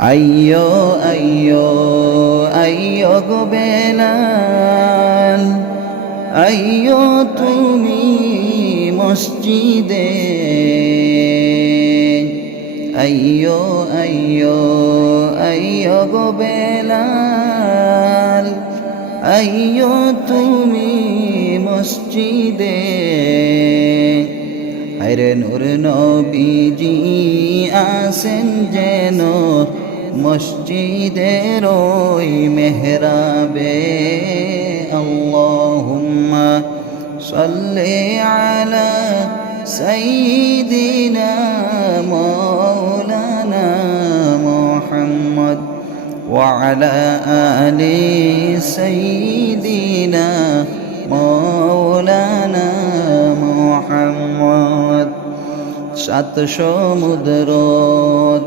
আইয়ো আইয়ো আইয়ো গো বেলাল। আইয়ো তুমি মসজিদে। আইয়ো আইয়ো আইয়ো গো বেলাল। আইয়ো তুমি মসজিদে। আরে নূর নবীজি আসেন যেন মসজিদের ওই মেহরাবে আল্লাহুম্মা সাল্লি আলা সাইয়িদিনা মাওলানা মুহাম্মদ ওয়া আলা আলি সাইয়িদিনা সাত সমুদ্র,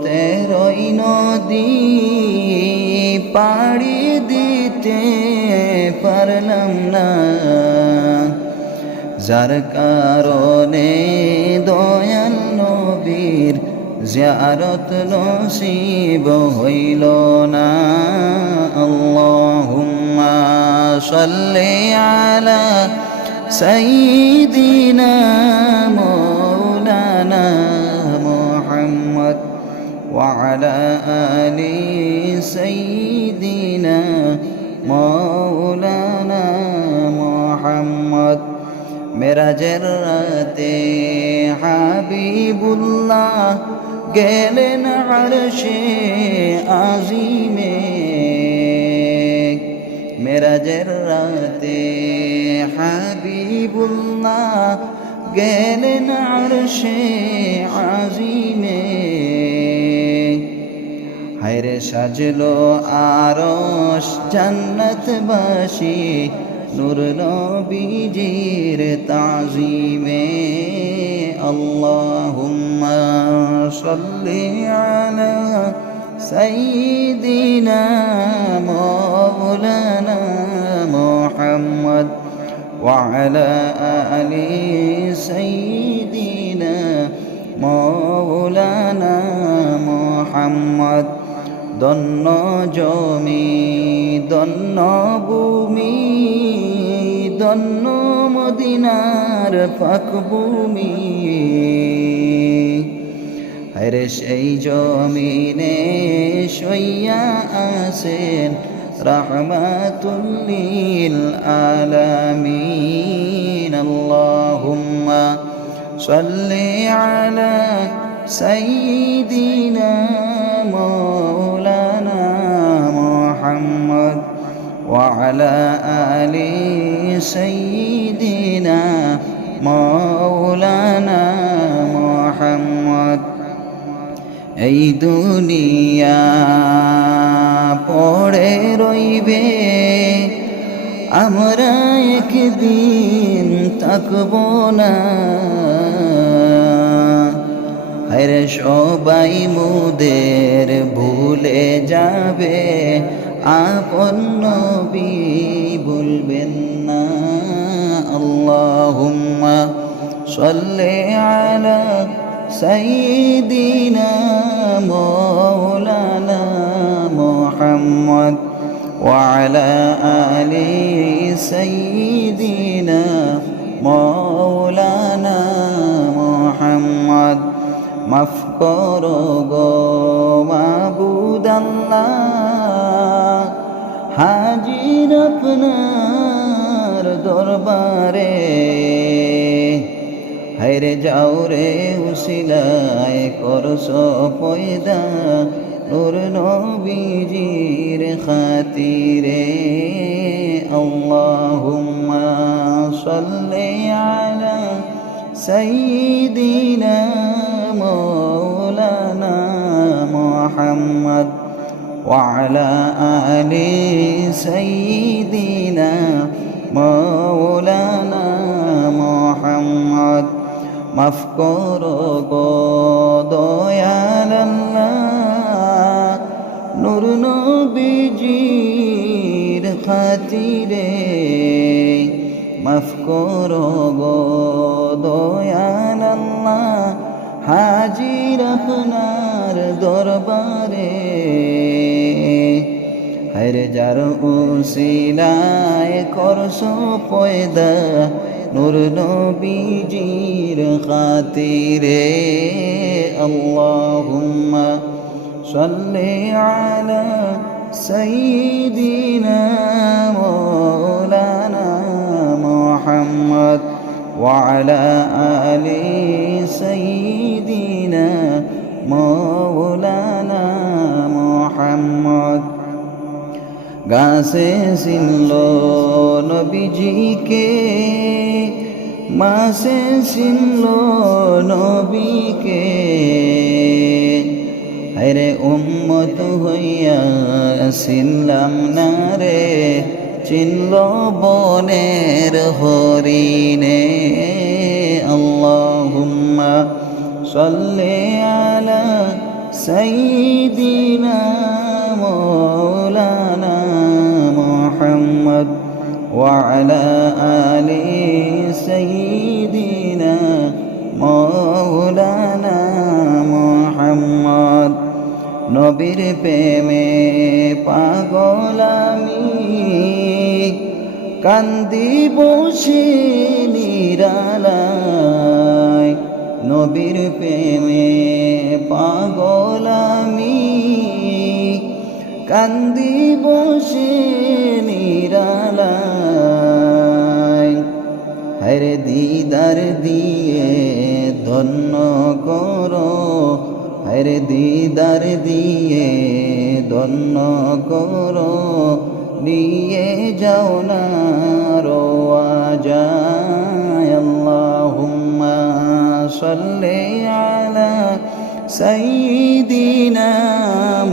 তেরোই নদী পাড়ি দিতে পারলাম না। যার কারণে দয়াল নবীর জিয়ারত নসিব হইল না। আল্লাহুম্মা সাল্লি আলা সাইয়্যিদিনা وعلى آل سيدنا مولانا محمد মেরাজের রাতে হাবিবুল্লাহ গেলেন আরশে আজিমে মেরাজের রাতে হাবিবুল্লাহ গেলেন আরশে আজিমে হায়রে সাজলো আরশ জান্নাতবাসী নূর নবীজির তাজিমে আল্লাহুম্মা সাল্লি আলা সাইয়্যিদিনা মাওলানা মুহাম্মদ وعلى آل سيدنا مولانا محمد দন্ন জমি, দন্ন ভূমি, দন্ন মদিনার পাক ভূমি। আরে সেই জমিনে সইয়া আসেন রহমাতুল্লিল আলামিন। আল্লাহুম্মা সাল্লি আলা সাইয়্যিদিনা وعلى آل سيدنا مولانا محمد এই দুনিয়া পড়ে রইবে আমরা একদিন থাকব না হরে সবাই মুদের ভুলে যাবে আপন নবী বলবেন না আল্লাহুম্মা সাল্লি আলা সাইয়্যিদিনা মাওলানা মুহাম্মদ وعلى آل سيدنا مولانا محمد মাফ করো আপনার দরবারে। হাইরে যাও রে উসিলায় করস পয়দা। নূর নবীজির খাতিরে আল্লাহুম্মা সাল্লি আলা সাইয়্যিদিনা وعلى آل سيدنا مولانا محمد মাফ করো গো দয়াল আল্লাহ নূর নবীজির খাতিরে মাফ করো গো দয়াল আল্লাহ হাজির আপনার দরবারে غير جار وسیلائے کرسو پیدا نور نبی جیر خاطر اللہم صلی علی سیدنا مولانا محمد وعلى آل سيدنا محمد গাছে সিনল নবীজিকে মাসে চিনল নবীকে। আরে উম্মত হইয়া সিনলাম না রে, চিনল বনের হরিণে। আল্লাহুম্মা সল্লে আলা সাইয়্যিদিনা محمد وعلى آل سيدنا مولانا محمد নবীর প্রেমে পাগল আমি কান্দি বসে নিরালায় নবীর প্রেমে পাগল আমি কান্দি বসে জালায় হরে দিদার দিয়ে ধন্য করো হরে দিদার দিয়ে ধন্য করো, নিয়ে যাও না রোয়া যায়। আল্লাহুম্মা সাল্লি আলা সাইয়্যিদিনা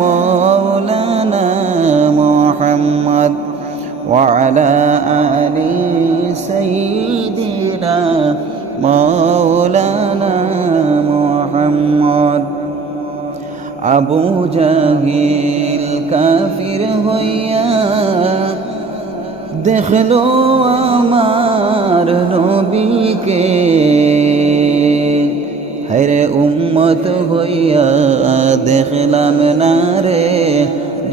মাওলানা মুহাম্মদ। وعلى آل سيدنا مولانا محمد আবু জাহিল কাফির হইয়া দেখলো আমার নবীকে হরে উম্মত হইয়া দেখলাম না রে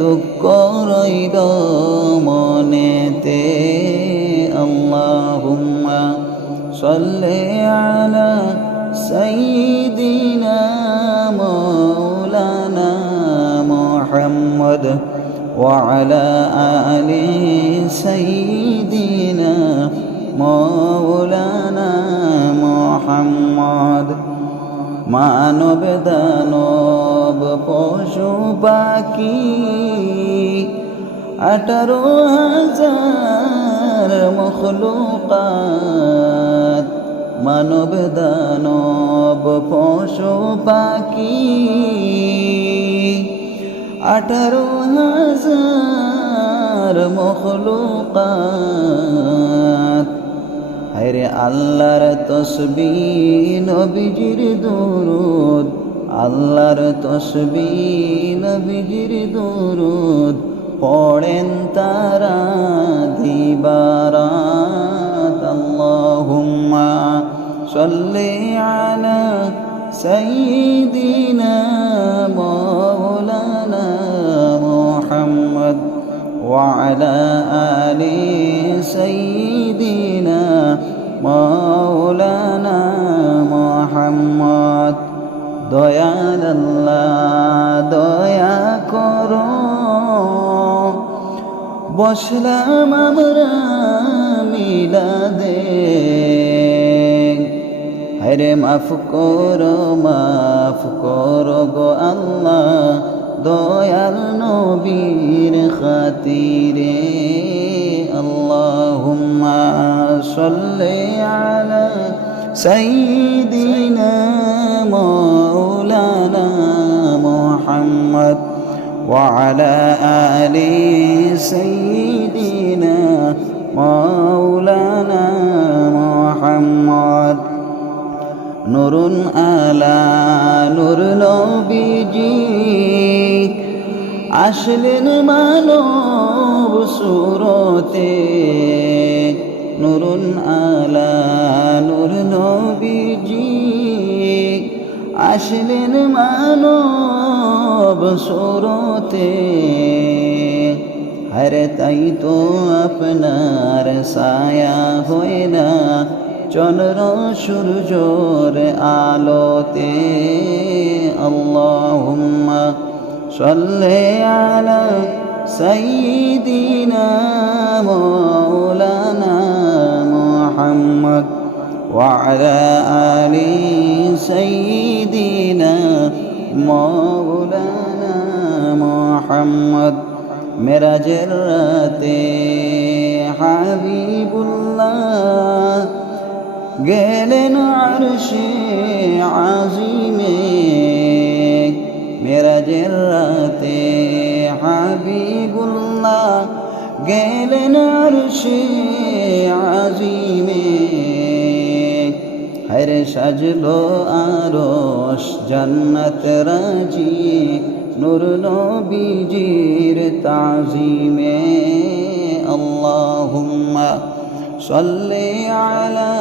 দুঃখ রইল মনেতে আল্লাহুম্মা সাল্লি আলা সাইয়্যিদিনা মাওলানা মুহাম্মদ وعلى آل سيدنا مولانا محمد মানব দানব পশু পাখি আঠারো হাজার মখলুকাত মানব দানব পশু পাখি আঠারো হাজার মখলুকাত। হায়রে আল্লাহর তসবি নবীজির দুরুদ। আল্লাহর তসবি নবীজির দরুদ, পড়েন তারা দিবারাত। আল্লাহুম্মা সাল্লি আলা সাইয়্যিদিনা মাওলানা মুহাম্মদ ওয়া আলা আলিহি বসলাম আমরা মিলাদে। হরে মাফ করো মাফ করো গো আল্লাহ, দয়াল নবীর খাতিরে। আল্লাহুম্মা সাল্লি আলা সাইয়্যিদিনা وعلى آل سيدنا مولانا محمد نور على نور نبيجي আসলেন মানব সুরতে নুরুন আলা নুর নবীজি আসলেন মানব সুরতে হর তাই তো আপনার সায়া হয় না চন্দ্র সূর্যর আলোতে আল্লাহুম্মা সাল্লি আলা সাইয়্যিদিনা মাওলানা মুহাম্মদ ওয়া আলা আলি সাইয়্যিদিনা মা মোহাম্মদ মেরাজের রাতে হাবিবুল্লাহ, গেলেন আর আরশে আজিমে মেরাজের রাতে হাবিবুল্লাহ, গেলেন আর আরশে আজিমে। হরে সাজলো আরও জন্নত রাজি নূর নবীজির তাজিমে আল্লাহুম্মা সাল্লি আলা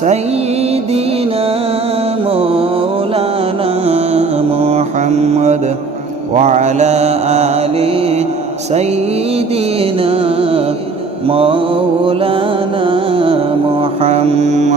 সাইয়্যিদিনা মাওলানা মুহাম্মদ ওয়া আলা আলি সাইয়্যিদিনা মাওলানা মুহাম্মদ।